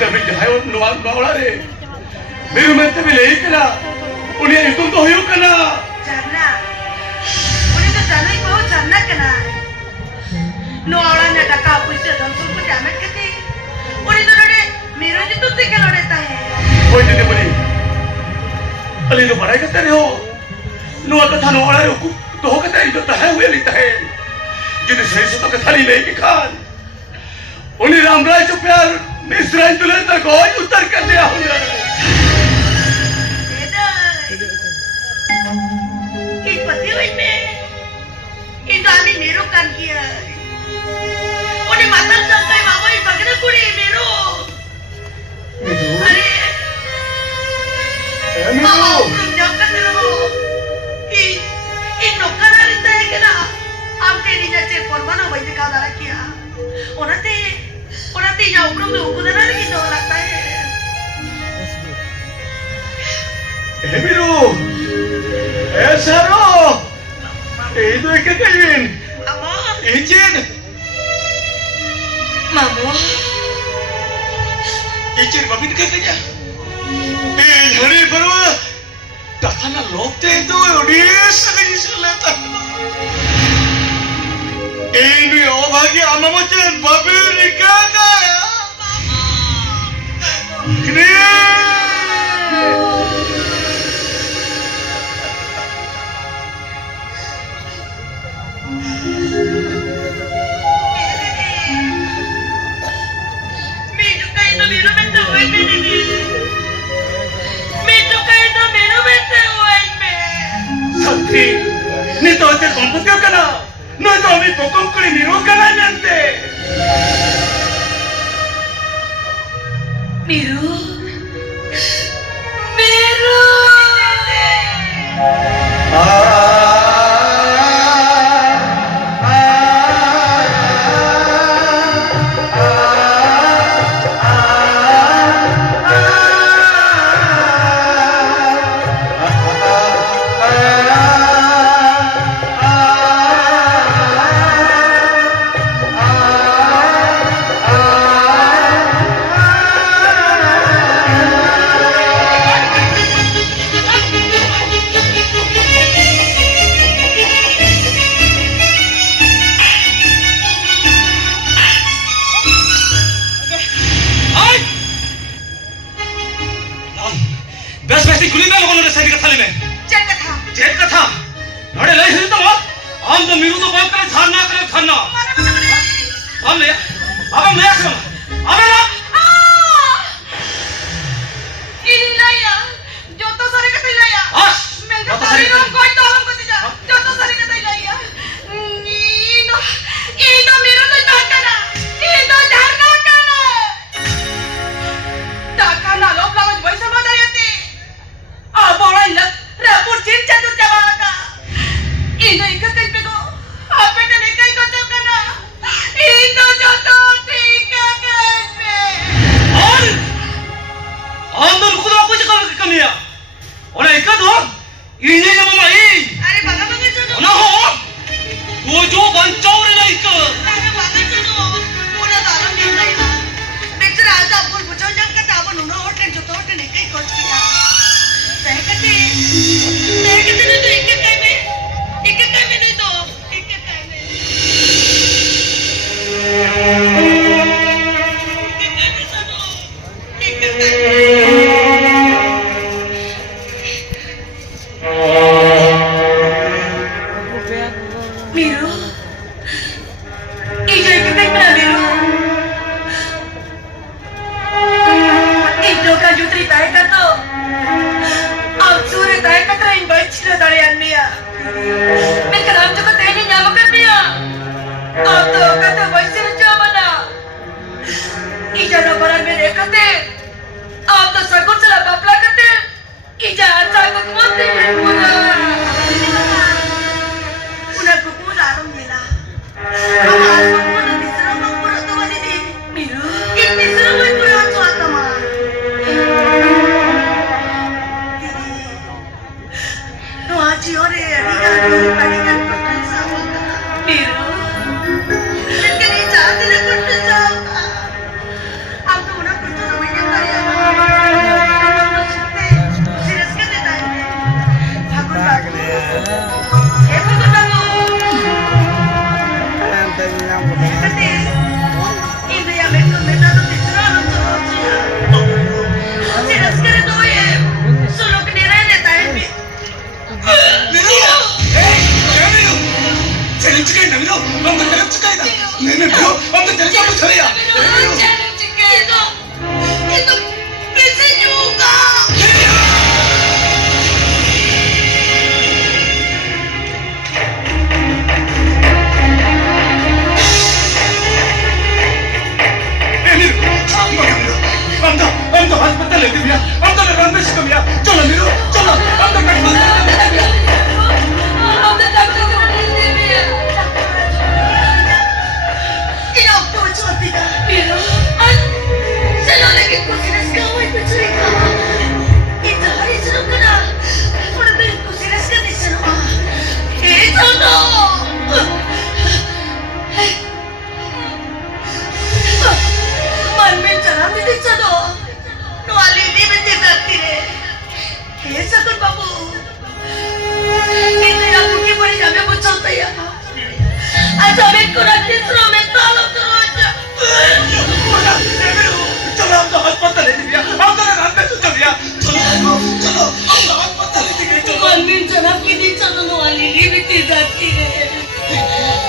ada menjahayau nuan baulare. Miru mente bilei kena. Uni itu tu hiu kena. Jana. Uni tu jana itu jana kena. Nuan ada kapu itu dan suku jana keti. Uni tu lode miru itu tu tiga lode tahe. Oi jadi beri. Ali tu barai kata ni ho. Nuan tu thanu orang aku tu ho kata itu tahe huye li tahe. Jadi saya suka kata ni lagi kan. Uni Ramrai tu प्यार मिस्राइन तुले तक कोई उतर कर लिया हुआ एक पति हुई में इस आदमी मेरो कान किया उन्हें माता संग कई मामा इस बगने कुड़ी मेरो अरे मामा उन्हें जब करते रहो इन नौकर रहता है क्या आप तेरी जैसे परमाणु वही दिखा दारा किया उन्हें या उग्रम तो उगुदर नहीं तो लगता है Miru Saro itu kekain Mamo izin Mamo izin babin kakaknya hari baru takana lokte itu odis lagi selatan ini obagi amamocan babin kakak ini Sakti, ni tahu je komput kau kena, ni tahu ni pokok kuri miru kena nanti. Miru, Miru. Kasi, hindi yamin ko may natutitsura ng siya. Sinas ka rin doon eh. Sulok ni Rene tayo. Nino! Hey! Kaya Nino! 쟤는 지금 Nino! 엄마 대략 축하이다! 내는 Nino! 엄마 대략 한번 잘해야! Nino! Ito, kasi juga! Nino! 잠깐만 Nino! 엄마 hospital लेके भैया! 엄마 ने run में शिकम भैया! चलो Nino! चलो! 엄마 का चलो हम तो अस्पताल लेके भैया हम तो रात में सुते भैया चलो चलो हम तो अस्पताल लेके गए चलो Manmin, sarap hindi sa nunwali, libit ni Dati.